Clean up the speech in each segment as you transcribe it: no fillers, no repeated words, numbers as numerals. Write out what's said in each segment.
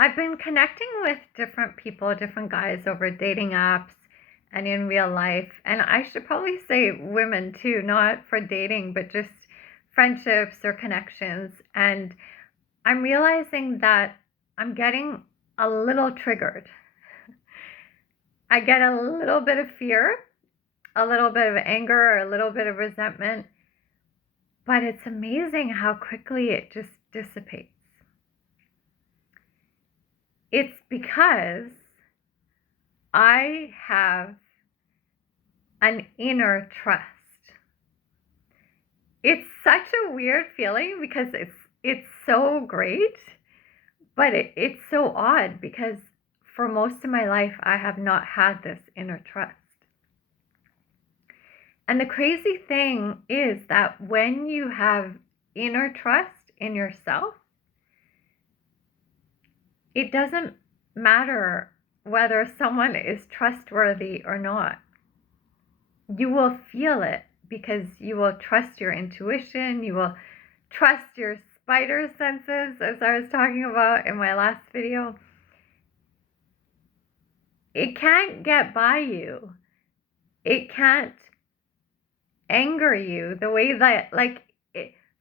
I've been connecting with different people, different guys over dating apps and in real life. And I should probably say women too, not for dating, but just friendships or connections. And I'm realizing that I'm getting a little triggered. I get a little bit of fear, a little bit of anger, or a little bit of resentment. But it's amazing how quickly it just dissipates. It's because I have an inner trust. It's such a weird feeling because it's so great, but it's so odd because for most of my life I have not had this inner trust. And the crazy thing is that when you have inner trust in yourself, it doesn't matter whether someone is trustworthy or not. You will feel it because you will trust your intuition, you will trust your spider senses, as I was talking about in my last video. It can't get by you. It can't anger you the way that,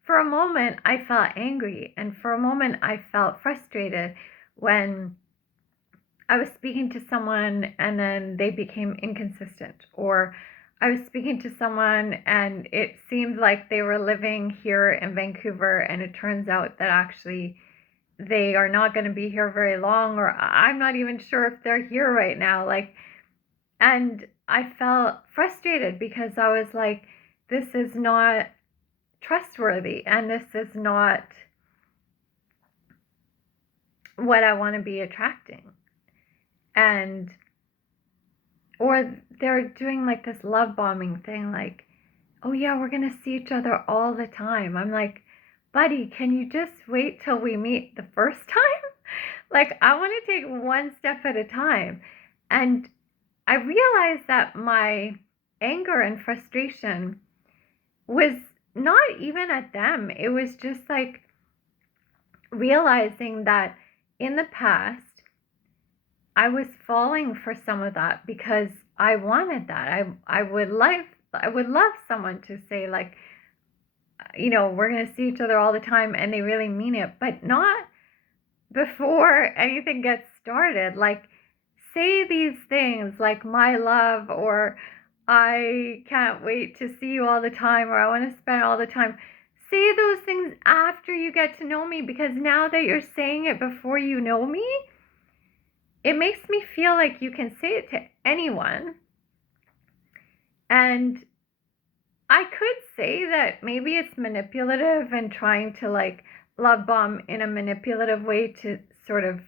for a moment I felt angry, and for a moment I felt frustrated when I was speaking to someone and then they became inconsistent, or I was speaking to someone and it seemed like they were living here in Vancouver, and it turns out that actually they are not going to be here very long, or I'm not even sure if they're here right now. And I felt frustrated because I was like, this is not trustworthy, and this is not what I want to be attracting. And or they're doing like this love bombing thing, like, oh yeah, we're gonna see each other all the time. I'm like, buddy, can you just wait till we meet the first time? Like, I want to take one step at a time. And I realized that my anger and frustration was not even at them. It was just like realizing that in the past I was falling for some of that because I wanted that. I would love someone to say, like, we're going to see each other all the time, and they really mean it, but not before anything gets started. Like, say these things like my love, or I can't wait to see you all the time, or I want to spend all the time. Say those things after you get to know me, because now that you're saying it before you know me, it makes me feel like you can say it to anyone. And I could say that maybe it's manipulative and trying to like love bomb in a manipulative way to sort of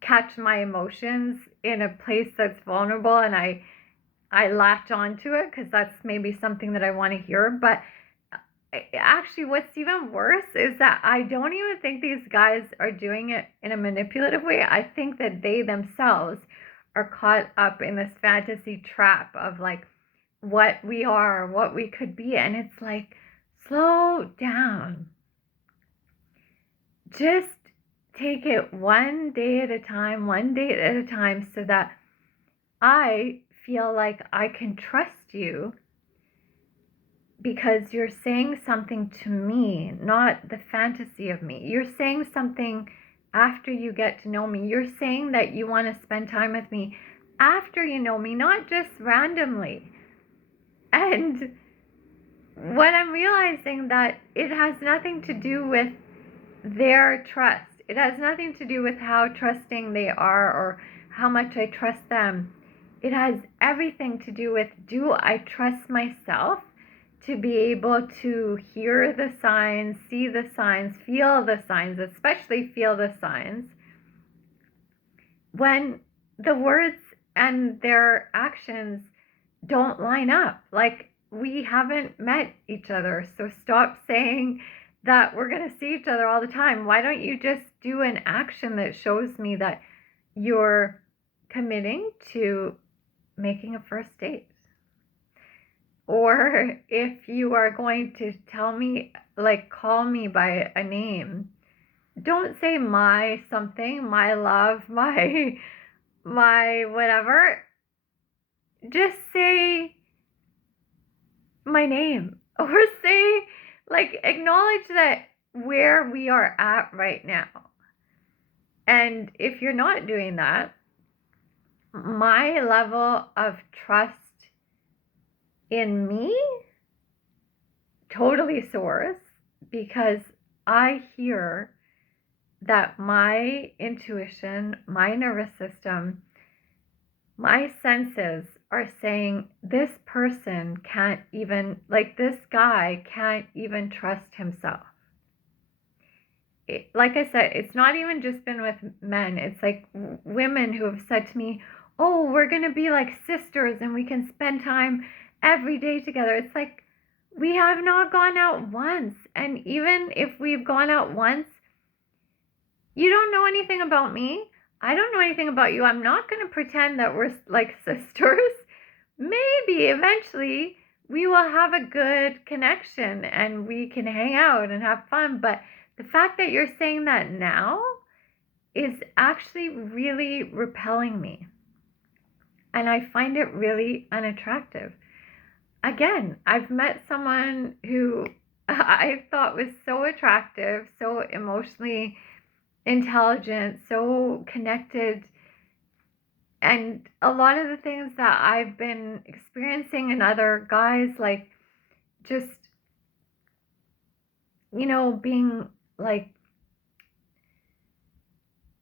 catch my emotions in a place that's vulnerable, and I latch onto it because that's maybe something that I want to hear. But actually, what's even worse is that I don't even think these guys are doing it in a manipulative way. I think that they themselves are caught up in this fantasy trap of like what we are, what we could be. And it's like, slow down. Just take it one day at a time, so that I feel like I can trust you, because you're saying something to me, not the fantasy of me. You're saying something after you get to know me. You're saying that you want to spend time with me after you know me, not just randomly. And what I'm realizing, that it has nothing to do with their trust. It has nothing to do with how trusting they are or how much I trust them. It has everything to do with, do I trust myself to be able to hear the signs, see the signs, feel the signs, especially feel the signs, when the words and their actions don't line up. Like, we haven't met each other, so stop saying that we're going to see each other all the time. Why don't you just do an action that shows me that you're committing to making a first date? Or if you are going to tell me, like, call me by a name, don't say my something, my love, my whatever. Just say my name, or say, like, acknowledge that where we are at right now. And if you're not doing that, my level of trust in me totally soars, because I hear that my intuition, my nervous system, my senses are saying this person can't even, like, this guy can't even trust himself. Like I said, it's not even just been with men. It's like women who have said to me, oh, we're going to be like sisters and we can spend time every day together. It's like, we have not gone out once. And even if we've gone out once, you don't know anything about me. I don't know anything about you. I'm not going to pretend that we're like sisters. Maybe eventually we will have a good connection and we can hang out and have fun. But the fact that you're saying that now is actually really repelling me. And I find it really unattractive. Again, I've met someone who I thought was so attractive, so emotionally intelligent, so connected. And a lot of the things that I've been experiencing in other guys, like just, being like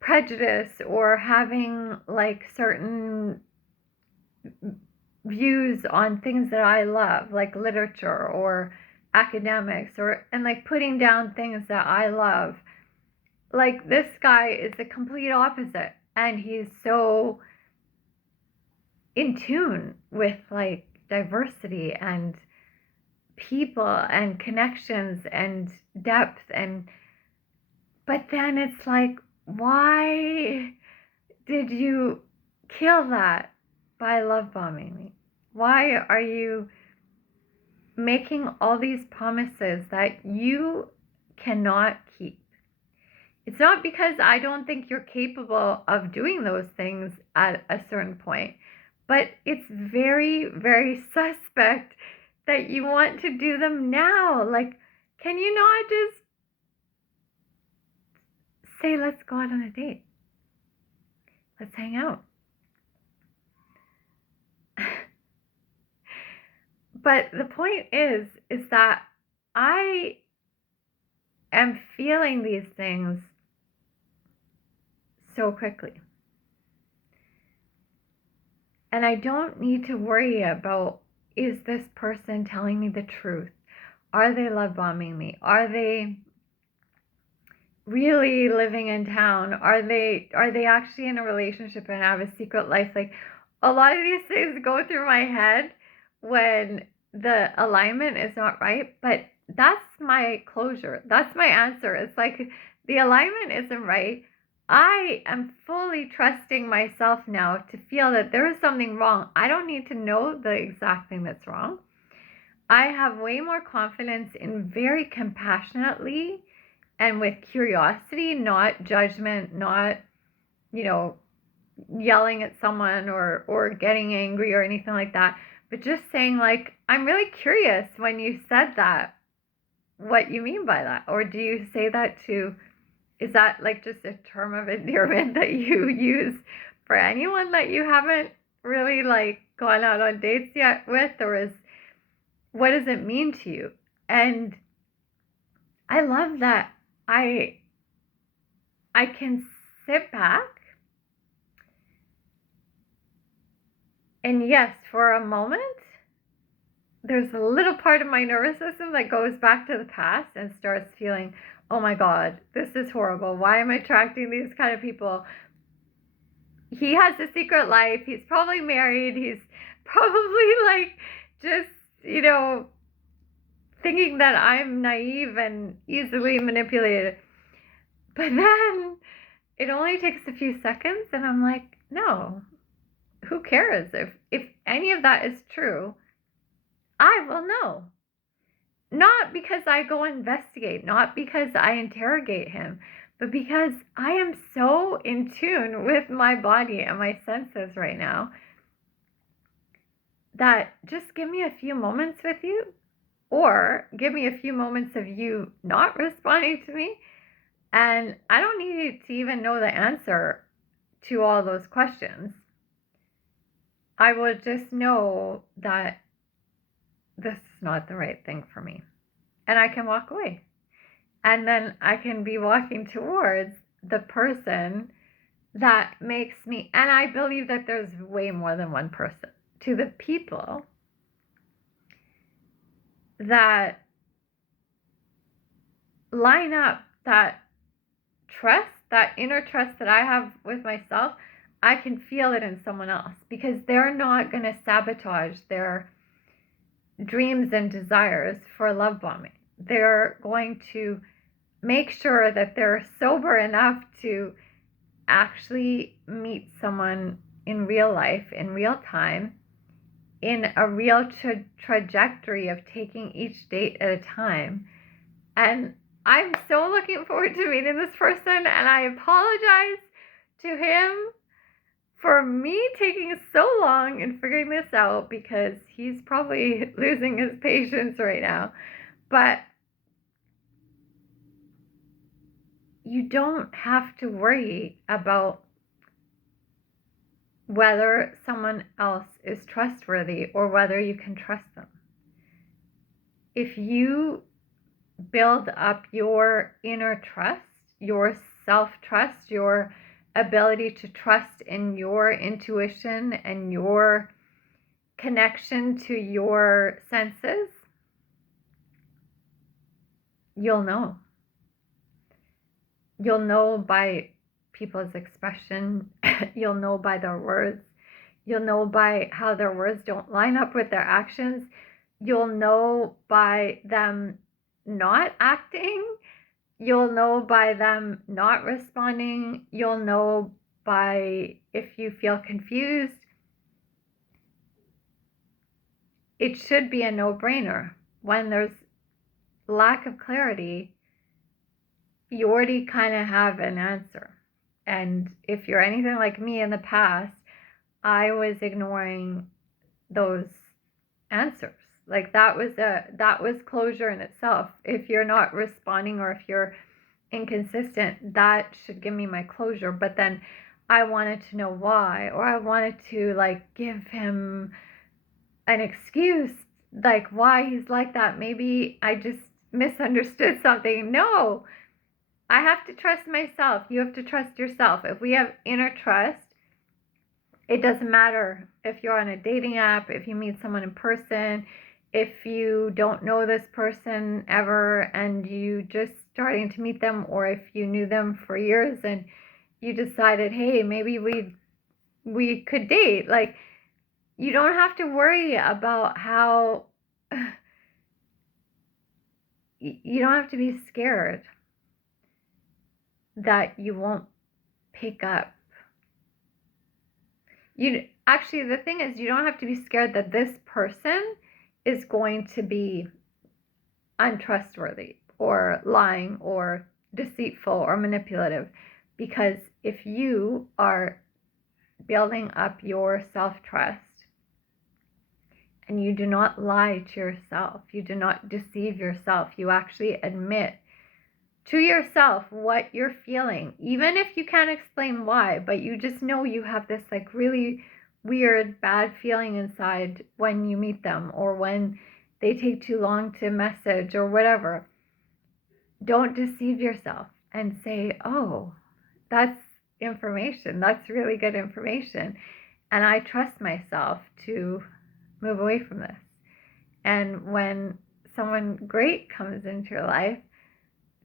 prejudice or having like certain views on things that I love, like literature or academics, and like putting down things that I love. Like, this guy is the complete opposite, and he's so in tune with like diversity and people and connections and depth. But then it's like, why did you kill that by love bombing me? Why are you making all these promises that you cannot keep? It's not because I don't think you're capable of doing those things at a certain point, but it's very, very suspect that you want to do them now. Like, can you not just say, let's go out on a date? Let's hang out. But the point is that I am feeling these things so quickly. And I don't need to worry about, is this person telling me the truth? Are they love bombing me? Are they really living in town? Are they actually in a relationship and have a secret life? Like, a lot of these things go through my head when the alignment is not right, but that's my closure. That's my answer. It's like, the alignment isn't right. I am fully trusting myself now to feel that there is something wrong. I don't need to know the exact thing that's wrong. I have way more confidence in very compassionately and with curiosity, not judgment, not, yelling at someone or getting angry or anything like that, but just saying, like, I'm really curious, when you said that, what you mean by that. Or do you say that is that like just a term of endearment that you use for anyone that you haven't really like gone out on dates yet with? Or what does it mean to you? And I love that I can sit back, and yes, for a moment, there's a little part of my nervous system that goes back to the past and starts feeling, oh my God, this is horrible. Why am I attracting these kind of people? He has a secret life. He's probably married. He's probably like just, thinking that I'm naive and easily manipulated. But then it only takes a few seconds and I'm like, no, who cares? If any of that is true, I will know. Not because I go investigate, not because I interrogate him, but because I am so in tune with my body and my senses right now, that just give me a few moments with you, or give me a few moments of you not responding to me, and I don't need to even know the answer to all those questions. I will just know that this is not the right thing for me, and I can walk away. And then I can be walking towards the person that makes me, and I believe that there's way more than one person, to the people that line up that trust, that inner trust that I have with myself. I can feel it in someone else, because they're not going to sabotage their dreams and desires for love bombing. They're going to make sure that they're sober enough to actually meet someone in real life, in real time, in a real trajectory of taking each date at a time. And I'm so looking forward to meeting this person, and I apologize to him for me taking so long in figuring this out, because he's probably losing his patience right now. But you don't have to worry about whether someone else is trustworthy or whether you can trust them. If you build up your inner trust, your self-trust, your ability to trust in your intuition and your connection to your senses, you'll know. You'll know by people's expression. You'll know by their words. You'll know by how their words don't line up with their actions. You'll know by them not acting. You'll know by them not responding. You'll know by if you feel confused. It should be a no-brainer. When there's lack of clarity, you already kind of have an answer. And if you're anything like me in the past, I was ignoring those answers. Like that was closure in itself. If you're not responding, or if you're inconsistent, that should give me my closure. But then I wanted to know why, or I wanted to like give him an excuse, like why he's like that. Maybe I just misunderstood something. No, I have to trust myself. You have to trust yourself. If we have inner trust, it doesn't matter if you're on a dating app, if you meet someone in person, if you don't know this person ever and you just starting to meet them, or if you knew them for years and you decided, hey, maybe we could date. Like, you don't have to worry about how, you don't have to be scared that you won't pick up. Actually, the thing is, you don't have to be scared that this person is going to be untrustworthy or lying or deceitful or manipulative, because if you are building up your self-trust and you do not lie to yourself, you do not deceive yourself, you actually admit to yourself what you're feeling, even if you can't explain why, but you just know you have this like really weird bad feeling inside when you meet them, or when they take too long to message or whatever. Don't deceive yourself and say, oh, that's information, that's really good information, and I trust myself to move away from this. And when someone great comes into your life,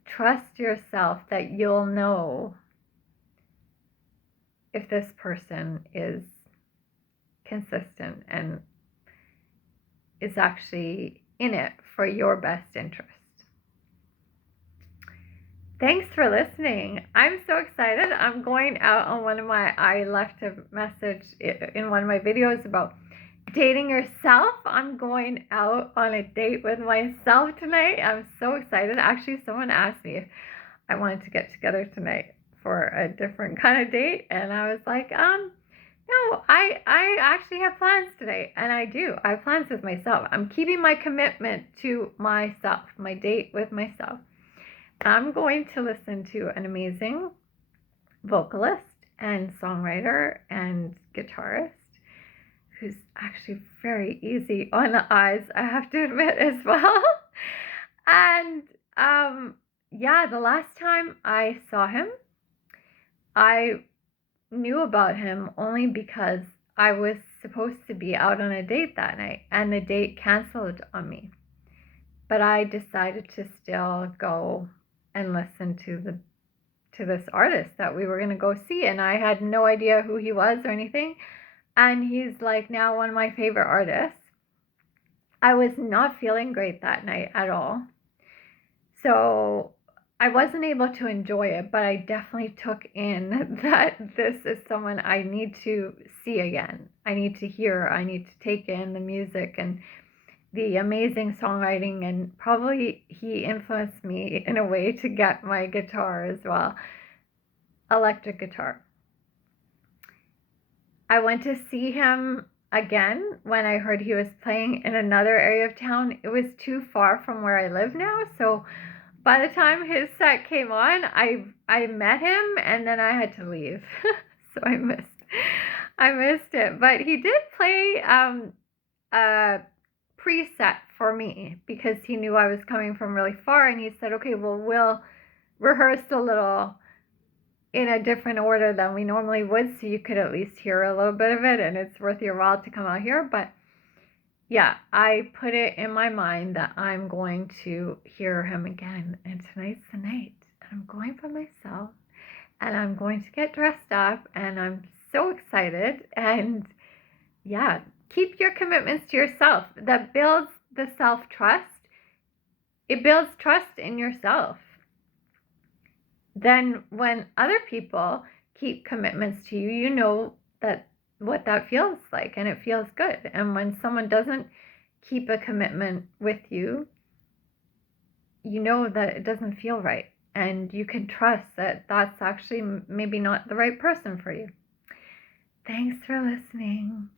trust yourself that you'll know if this person is consistent and is actually in it for your best interest. Thanks for listening. I'm so excited. I'm going out on I left a message in one of my videos about dating yourself. I'm going out on a date with myself tonight. I'm so excited. Actually, someone asked me if I wanted to get together tonight for a different kind of date. And I was like, no, I actually have plans today. And I do. I have plans with myself. I'm keeping my commitment to myself, my date with myself. I'm going to listen to an amazing vocalist and songwriter and guitarist who's actually very easy on the eyes, I have to admit, as well. And yeah, the last time I saw him, I knew about him only because I was supposed to be out on a date that night, and the date canceled on me. But I decided to still go and listen to this artist that we were going to go see, and I had no idea who he was or anything. And he's like now one of my favorite artists. I was not feeling great that night at all, so I wasn't able to enjoy it, but I definitely took in that this is someone I need to see again. I need to hear, I need to take in the music and the amazing songwriting, and probably he influenced me in a way to get my guitar as well, electric guitar. I went to see him again when I heard he was playing in another area of town. It was too far from where I live now, so by the time his set came on, I met him and then I had to leave. So I missed it. But he did play a preset for me because he knew I was coming from really far, and he said, okay, well, we'll rehearse a little in a different order than we normally would, so you could at least hear a little bit of it, and it's worth your while to come out here. But yeah, I put it in my mind that I'm going to hear him again, and tonight's the night. I'm going for myself, and I'm going to get dressed up, and I'm so excited. And yeah, keep your commitments to yourself. That builds the self-trust. It builds trust in yourself. Then when other people keep commitments to you, you know that what that feels like, and it feels good. And when someone doesn't keep a commitment with you, you know that it doesn't feel right, and you can trust that that's actually maybe not the right person for you. Thanks for listening.